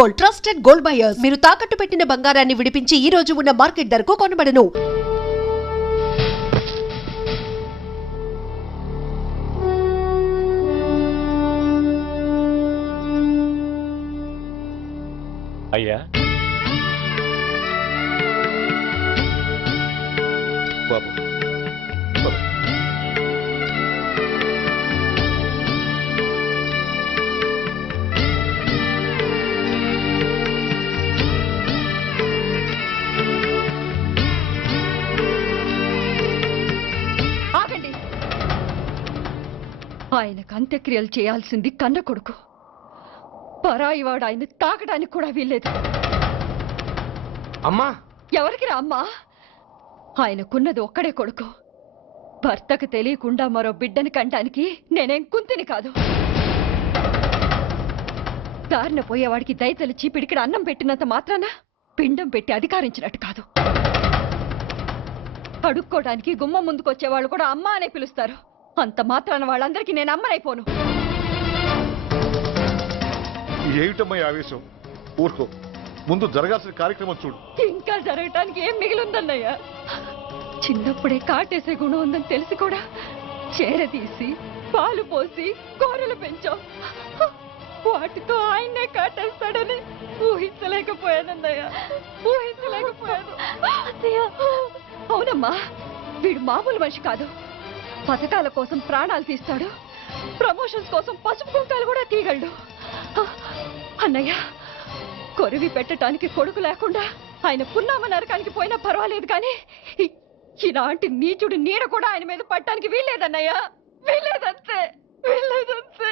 Gold, trusted gold buyers. మీరు తాకట్టు పెట్టిన బంగారాన్ని విడిపించి ఈ రోజు ఉన్న మార్కెట్ ధరకు కొనబడను. అయ్యా బాబు బాబు. ఆగండి. ఆయనకు అంత్యక్రియలు చేయాల్సింది కన్న కొడుకు. పరాయివాడు ఆయన తాకడానికి కూడా వీల్లేదు. అమ్మా ఎవరికి రా అమ్మా? ఆయనకున్నది ఒక్కడే కొడుకు. భర్తకు తెలియకుండా మరో బిడ్డని కంటానికి నేనేం కుంతిని కాదు. దారిన పోయేవాడికి దయతలిచి పిడికిడ అన్నం పెట్టినంత మాత్రాన పిండం పెట్టి అధికారించినట్టు కాదు. అడుక్కోవడానికి గుమ్మం ముందుకొచ్చేవాళ్ళు కూడా అమ్మ అనే పిలుస్తారు. అంత మాత్రాన వాళ్ళందరికీ నేను అమ్మనైపోను. ఏమిటమ్మా ఈ ఆవేశం? ఊరుకో, ముందు జరగాల్సిన కార్యక్రమం చూడు. ఇంకా జరగటానికి ఏం మిగిలిందన్నయ్యా? చిన్నప్పుడే కాటేసే గుణం ఉందని తెలిసి కూడా చేరదీసి పాలు పోసి కూరలు పెంచాం. వాటితో ఆయన్నే కాటేస్తాడని ఊహించలేకపోయానన్నయ్య, ఊహించలేకపోయాను. అవునమ్మా, వీడు మామూలు మనిషి కాదు. పథకాల కోసం ప్రాణాలు తీస్తాడు, ప్రమోషన్స్ కోసం పసుపు కుంకాలు కూడా తీయగలడు. అన్నయ్య, కొరివి పెట్టడానికి కొడుకు లేకుండా ఆయన పున్నామ నరకానికి పోయినా పర్వాలేదు, కానీ ఇలాంటి నీచుడు నీడ కూడా ఆయన మీద పట్టడానికి వీల్లేదన్నయ్య, వీల్లేదంతే, వీల్లేదంతే.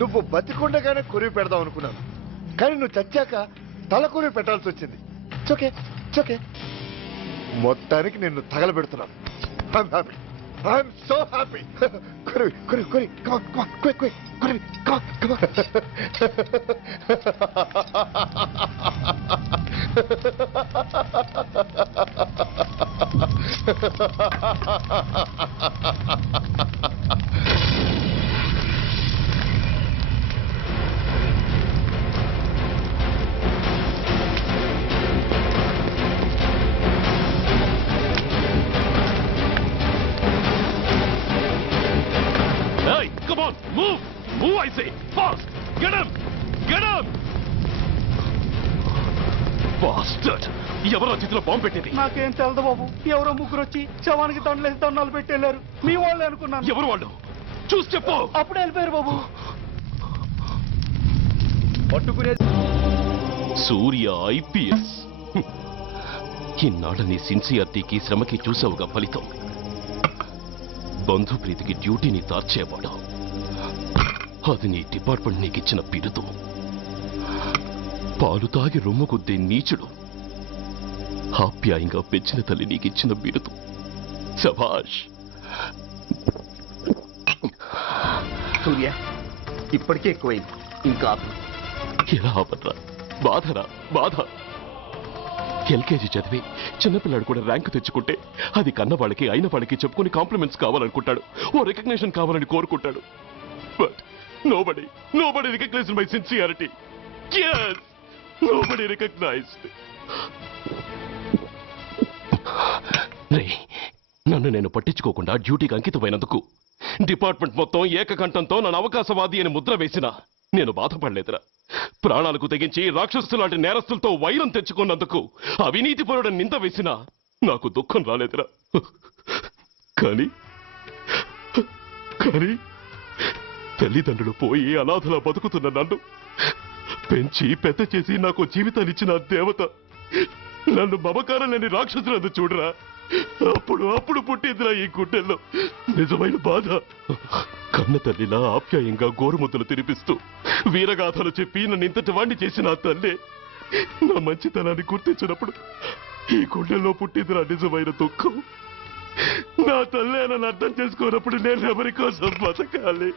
నువ్వు బతికుండగానే కొరివి పెడదాం అనుకున్నాను, కానీ నువ్వు చచ్చాక తల కొరివి పెట్టాల్సి వచ్చింది. చోకే చోకే, మొత్తానికి నిన్ను తగలబెడుతున్నాను. I'm so happy. కొరివి కొరివి కొరివి, కమాన్ కమాన్, క్విక్ క్విక్, కొరివి, come on come on. Come on, move! Move, I say! Fast! Get him! Get him! Bastard! ఎవరో చేతిలో బాంబు పెట్టింది? నాకేం తెలదు బాబు. ఎవరో ముగ్గురు వచ్చి శవానికి దండలేసి దండాలు పెట్టేళ్ళారు. మీ వాళ్ళే అనుకున్నాను. ఎవరు వాళ్ళు? చూసి చెప్పు. అప్పుడే వెళ్ళిపోయారు బాబు. పట్టుకునే సూర్య ఐపీఎస్. ఇన్నాళ్ళ నీ సిన్సియారిటీకి శ్రమకి చూసావుగా ఫలితం. బంధుప్రీతికి డ్యూటీని తార్చేవాడు. అది నీ డిపార్ట్మెంట్ నీకిచ్చిన బిరుదు. పాలు తాగి రొమ్ము కొద్దే నీచుడు ఆప్యాయంగా పెంచిన తల్లి నీకిచ్చిన బిరుదు. శభాష్. సూర్య ఇప్పటికే ఎక్కువైంది, ఇంకా ఎలా ఆపట్రా? బాధరా బాధ. ఎల్కేజీ చదివి చిన్నపిల్లాడు కూడా ర్యాంకు తెచ్చుకుంటే అది కన్న వాళ్ళకి అయిన వాళ్ళకి చెప్పుకుని కాంప్లిమెంట్స్ కావాలనుకుంటాడు, ఓ రికగ్నిషన్ కావాలని కోరుకుంటాడు. But nobody recognized my sincerity. Yes, nobody recognized. నన్ను నేను పట్టించుకోకుండా డ్యూటీకి అంకితమైనందుకు డిపార్ట్మెంట్ మొత్తం ఏకకంఠంతో నన్ను అవకాశవాది అని ముద్ర వేసినా నేను బాధపడలేదురా. ప్రాణాలకు తెగించి రాక్షసు లాంటి నేరస్తులతో వైరం తెచ్చుకున్నందుకు అవినీతిపరుడు నింద వేసినా నాకు దుఃఖం రాలేదురా. కానీ తల్లిదండ్రులు పోయి అనాథలా బతుకుతున్న నన్ను పెంచి పెద్ద చేసి నాకు జీవితాన్నిచ్చిన దేవత నన్ను మమకారం లేని రాక్షసులందు చూడరా. అప్పుడు పుట్టిందిరా ఈ గుండెల్లో నిజమైన బాధ. కన్న తల్లిలా ఆప్యాయంగా గోరుముద్దలు తినిపిస్తూ వీరగాథలు చెప్పి నన్ను ఇంతటి వాణ్ణి చేసిన ఆ తల్లే నా మంచితనాన్ని గుర్తించినప్పుడు ఈ గుండెల్లో పుట్టిందిరా నిజమైన దుఃఖం. నా తల్లే నన్ను అర్థం చేసుకోనప్పుడు నేను ఎవరి కోసం బతకాలి?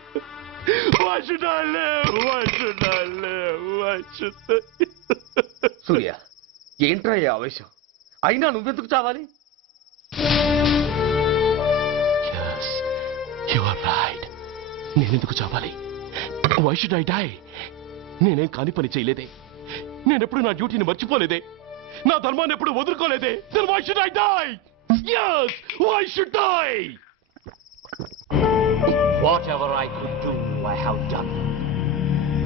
Why should I live? Why should I live? Why should I? సూర్య ఏంట్రా ఈ ఆవేశం? అయినా నువ్వెందుకు చావాలి? Yes, you are right. నేనెందుకు చావాలి? Why should I die? నేనేం కాని పని చేయలేదే. నేనెప్పుడు నా డ్యూటీని మర్చిపోలేదే. నా ధర్మాన్ని ఎప్పుడు వదులుకోలేదే. Then why should I die? Yes, why should I? Whatever I could do, I have done.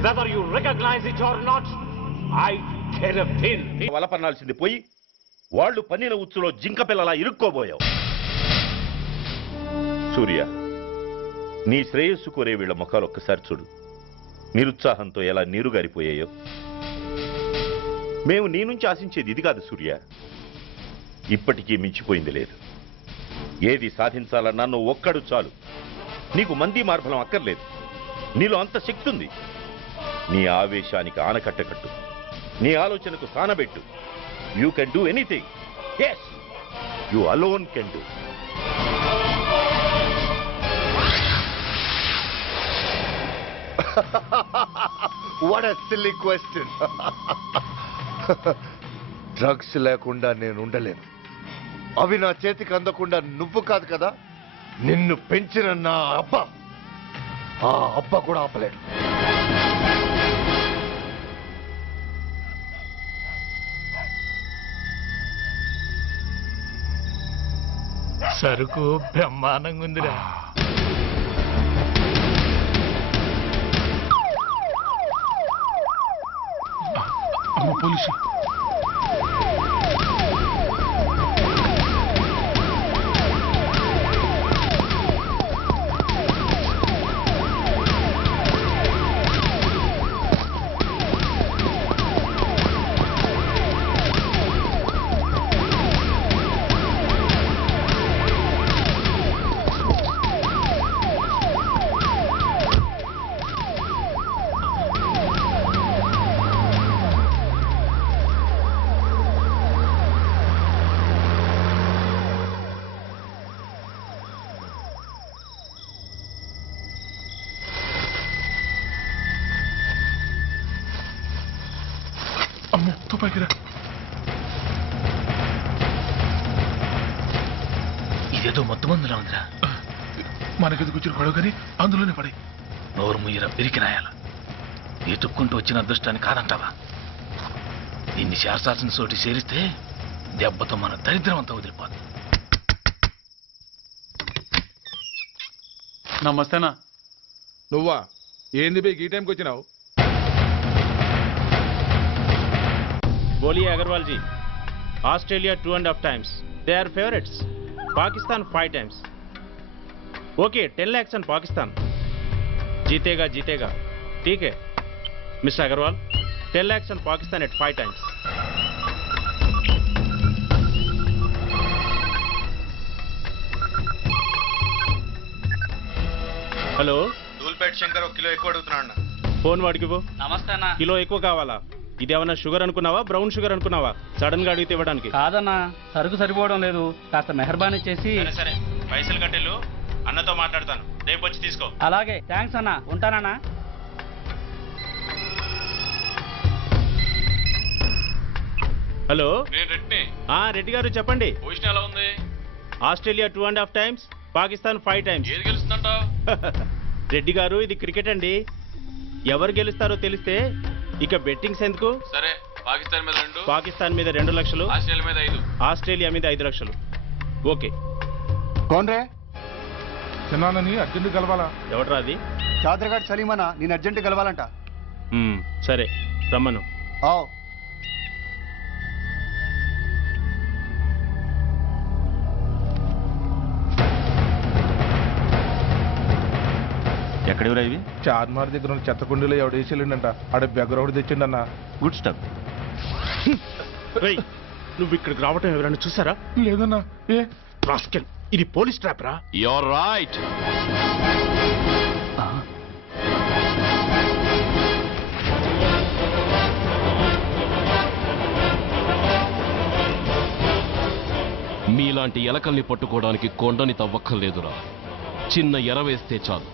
Whether you recognize it or not, I care a pin. వల పన్నాల్సింది పోయి వాళ్ళు పన్నిన ఉచ్చులో జింక పిల్లలా ఇరుక్కోబోయావు. సూర్య, నీ శ్రేయస్సు కోరే వీళ్ళ ముఖాలు ఒక్కసారి చూడు. నిరుత్సాహంతో ఎలా నీరుగారిపోయాయో. మేము నీ నుంచి ఆశించేది ఇది కాదు సూర్య. ఇప్పటికీ మించిపోయింది లేదు. ఏది సాధించాలన్నా నువ్వు ఒక్కడు చాలు. నీకు మంది మార్బలం అక్కర్లేదు. నీలో అంత శక్తి ఉంది. నీ ఆవేశానికి ఆనకట్ట కట్టు. నీ ఆలోచనకు సానబెట్టు. You can do anything. Yes, you alone can do. What a silly question. Drugs లేకుండా నేను ఉండలేను. అవి నా చేతికి అందకుండా నువ్వు కాదు కదా, నిన్ను పెంచిన నా అబ్బ, ఆ అబ్బ కూడా ఆపలేడు. సరుకు బ్రహ్మాండంగా ఉందిరా. పోలీసు అమ్మో తుపాకిరా. ఇదేదో మొత్తం మందులా ఉందిరా. మనకెందుకు వచ్చిన గొడవ కానీ అందులోనే పడి నోరు ముయ్యరా పిరికినాయాల. ఎత్తుక్కుంటూ వచ్చిన అదృష్టాన్ని కాదంటావా? దీన్ని చేర్చాల్సిన చోటి చేరిస్తే దెబ్బతో మన దరిద్రం అంతా వదిలిపోదు. నమస్తేనా. నువ్వా? ఏంది బే ఈ టైంకి వచ్చినావు? बोलिए अग्रवाल जी, Australia 2.5 times. They are favorites. Pakistan 5 times. Okay, 10 lakhs on Pakistan. जीतेगा जीतेगा. ठीक है. Mr. Agarwal, 10 lakhs on Pakistan at 5 times. Hello Dhoolpet Shankar 1 kilo ఎక్కువ అడుగుతున్నా అన్న. ఫోన్ వాడికి పో. నమస్తే అన్న. కిలో ఎక్కువ కావాలా? ఇది ఏమన్నా షుగర్ అనుకున్నావా, బ్రౌన్ షుగర్ అనుకున్నావా? సడన్ గా అడిగితే ఇవ్వడానికి. కాదన్నా, సరుకు సరిపోవడం లేదు, కాస్త మెహర్బానీ చేసి. సరే పైసలు కట్టెలు, అన్నతో మాట్లాడతాను, రేపు వచ్చి తీసుకో. అలాగే, థ్యాంక్స్ అన్న, ఉంటానన్నా. హలో రెడ్డి. రెడ్డి గారు చెప్పండి. పొజిషన్ ఎలా ఉంది? Australia 2.5 times, Pakistan 5 times. ఏది గెలుస్తుందంటావు? రెడ్డి గారు ఇది క్రికెట్ అండి, ఎవరు గెలుస్తారో తెలిస్తే ఇక బెట్టింగ్స్ ఎందుకు. సరే, పాకిస్తాన్ మీద 2, పాకిస్తాన్ మీద 2 లక్షలు, ఆస్ట్రేలియా మీద 5. ఆస్ట్రేలియా మీద 5 లక్షలు. ఓకే. కోన్రే చిన్నానని అర్జెంట్ కలవాలా? ఎవడ్రా అది? చాదరగాడ్ సలీమనా, నేను అర్జెంట్ కలవాలంట. సరే రమ్మను. ఎక్కడెవరా ఇవి? చార్మార్ దగ్గర ఉన్న చెత్త కుండీలో ఎవడు వేసేళ్ళంట, ఆడ బెగ్గరొకటి తెచ్చిండన్నా. Good stuff. నువ్వు ఇక్కడికి రావటం ఎవరైనా చూసారా? లేదన్నా. ఏ రాస్కెల్, ఇది పోలీస్ ట్రాప్ రా. You're right. మీలాంటి ఎలకల్ని పట్టుకోవడానికి కొండని తవ్వక్కర్లేదురా, చిన్న ఎర వేస్తే చాలు.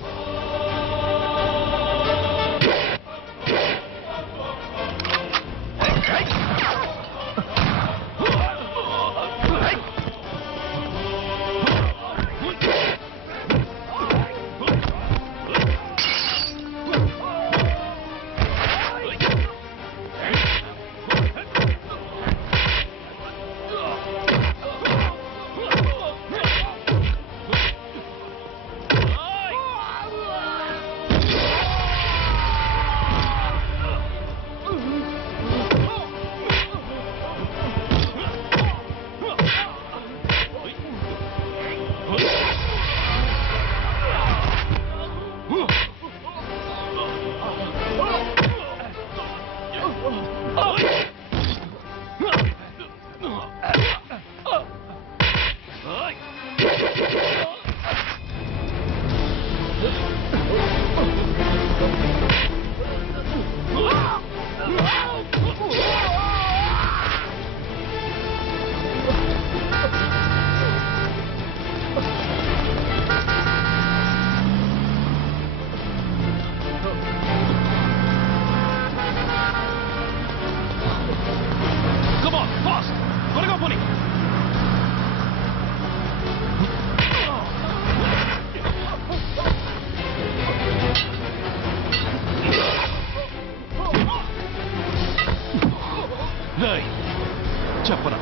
చెప్పరా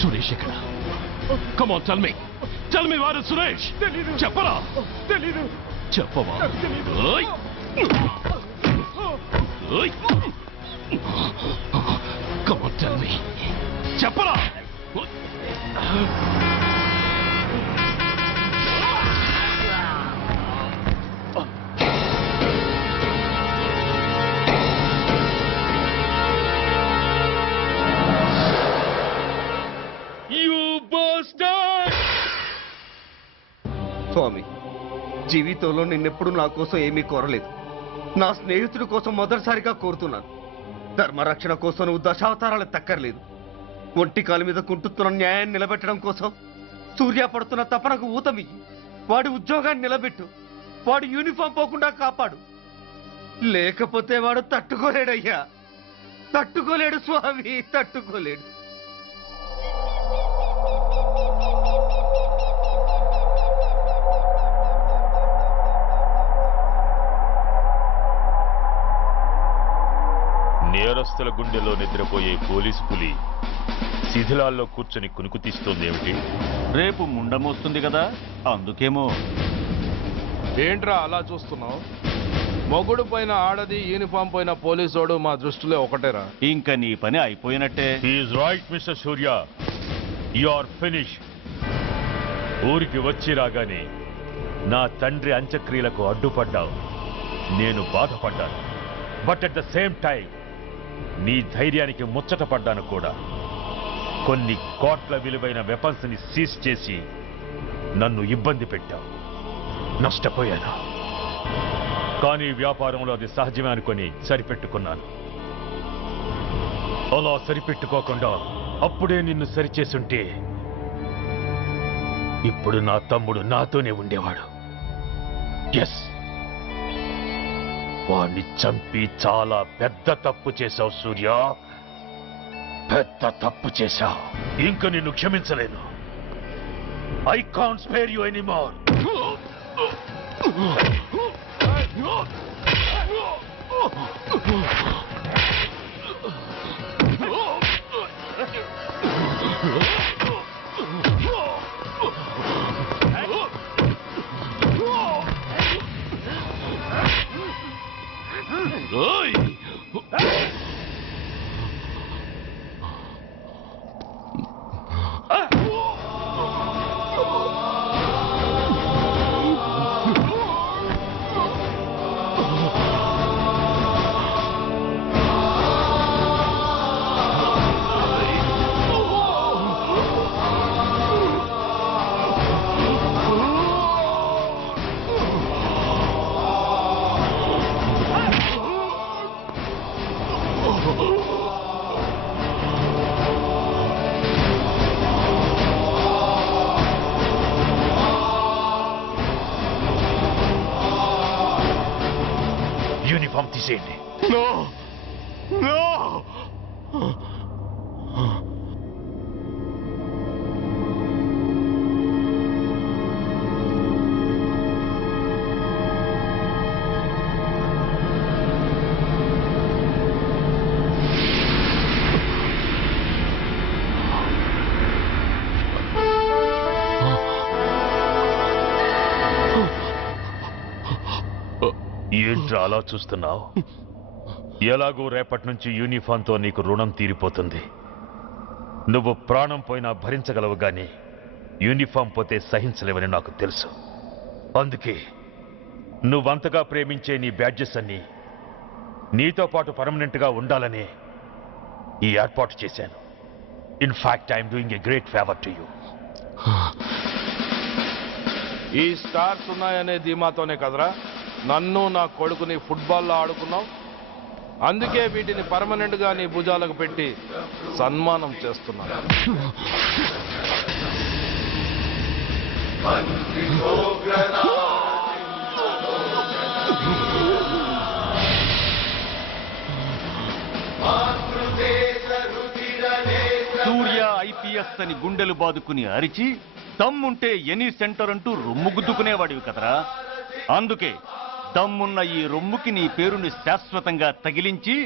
సురేష్ ఎక్కడ? కమ్ ఆన్, టెల్ మీ వారు సురేష్. చెప్పరా? తెలీదు. చెప్పవా? Come on, tell me. చెప్పరా? స్వామి, జీవితంలో నిన్నెప్పుడు నా కోసం ఏమీ కోరలేదు. నా స్నేహితుడి కోసం మొదటిసారిగా కోరుతున్నాను. ధర్మరక్షణ కోసం నువ్వు దశావతారాలు తక్కర్లేదు. ఒంటి కాలు మీద కుంటుతున్న న్యాయాన్ని నిలబెట్టడం కోసం సూర్య పడుతున్న తపనకు ఊతమి. వాడి ఉద్యోగాన్ని నిలబెట్టు, వాడి యూనిఫామ్ పోకుండా కాపాడు. లేకపోతే వాడు తట్టుకోలేడయ్యా, తట్టుకోలేడు స్వామి, తట్టుకోలేడు. నేరస్తుల గుండెలో నిద్రపోయే పోలీసు పులి శిథిలాల్లో కూర్చొని కునుకు తీస్తోందేమిటి? రేపు ముండమొస్తుంది కదా, అందుకేమో. ఏంట్రా అలా చూస్తున్నావు? మొగుడు పైన ఆడది యూనిఫామ్ పైన పోలీసోడు మా దృష్టిలో ఒకటేరా. ఇంకా నీ పని అయిపోయినట్టే. Is right mister Surya, you are finish. ఊరికి వచ్చి రాగానే నా తండ్రి అంత్యక్రియలకు అడ్డుపడ్డావు, నేను బాధపడ్డాను. But at the same time నీ ధైర్యానికి ముచ్చట పడ్డాను కూడా. కొన్ని కోట్ల విలువైన వెపన్స్ ని సీజ్ చేసి నన్ను ఇబ్బంది పెట్టావు, నష్టపోయాను. కానీ వ్యాపారంలో అది సహజమే అనుకొని సరిపెట్టుకున్నాను. అలా సరిపెట్టుకోకుండా అప్పుడే నిన్ను సరిచేసుంటే ఇప్పుడు నా తమ్ముడు నాతోనే ఉండేవాడు. ఎస్, వాణ్ణి చంపి చాలా పెద్ద తప్పు చేశావు సూర్య, పెద్ద తప్పు చేశావు. ఇంక నిన్ను క్షమించలేను. I can't spare you anymore. Uniform తీసేయండి. No no. ఏంట్రా అలా చూస్తున్నావు? ఎలాగో రేపటి నుంచి యూనిఫామ్తో నీకు రుణం తీరిపోతుంది. నువ్వు ప్రాణం పోయినా భరించగలవు గాని యూనిఫామ్ పోతే సహించలేవని నాకు తెలుసు. అందుకే నువ్వంతగా ప్రేమించే నీ బ్యాడ్జెస్ అన్ని నీతో పాటు పర్మనెంట్గా ఉండాలని ఈ ఏర్పాటు చేశాను. In fact I'm doing a great favour to you. ఈ స్టార్స్ ఉన్నాయనే ధీమాతోనే కదరా నన్ను నా కొడుకుని ఫుట్బాల్లో ఆడుకున్నావు. అందుకే వీటిని పర్మనెంట్ గా నీ భుజాలకు పెట్టి సన్మానం చేస్తున్నాను. సూర్య ఐపీఎస్ అని గుండెలు బాదుకుని అరిచి దమ్ముంటే ఎనీ సెంటర్ అంటూ రొమ్ము గుద్దుకునేవాడివి కదరా. అందుకే దమ్మున్న ఈ రొమ్ముకి నీ పేరుని శాశ్వతంగా తగిలించి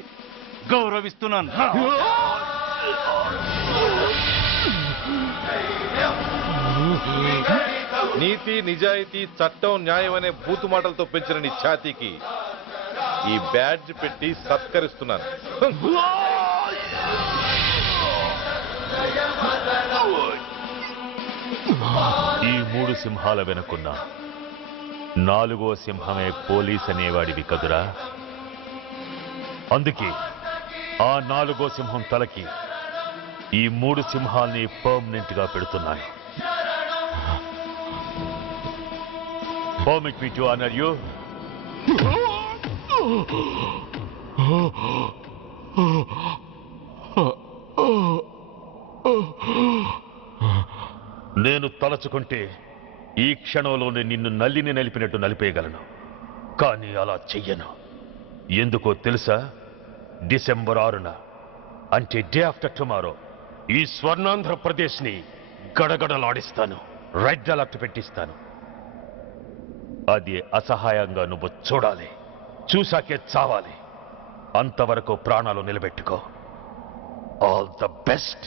గౌరవిస్తున్నాను. నీతి, నిజాయితీ, చట్టం, న్యాయం అనే బూతు మాటలతో పెంచిన నీ ఛాతీకి ఈ బ్యాడ్జ్ పెట్టి సత్కరిస్తున్నాను. ఈ మూడు సింహాల వెనుకున్న నాలుగో సింహమే పోలీస్ అనేవాడివి కదురా. అందుకే ఆ నాలుగో సింహం తలకి ఈ మూడు సింహాల్ని పర్మనెంట్ గా పెడుతున్నాను. Permit me to honor you. నేను తలచుకుంటే ఈ క్షణంలోనే నిన్ను నల్లిని నలిపినట్టు నలిపేయగలను. కానీ అలా చెయ్యను. ఎందుకో తెలుసా? డిసెంబర్ 6న అంటే డే ఆఫ్టర్ టుమారో ఈ స్వర్ణాంధ్రప్రదేశ్ని గడగడలాడిస్తాను. రెడ్ అలర్ట్ పెట్టిస్తాను. అది అసహాయంగా నువ్వు చూడాలి. చూశాకే చావాలి. అంతవరకు ప్రాణాలు నిలబెట్టుకో. All the best.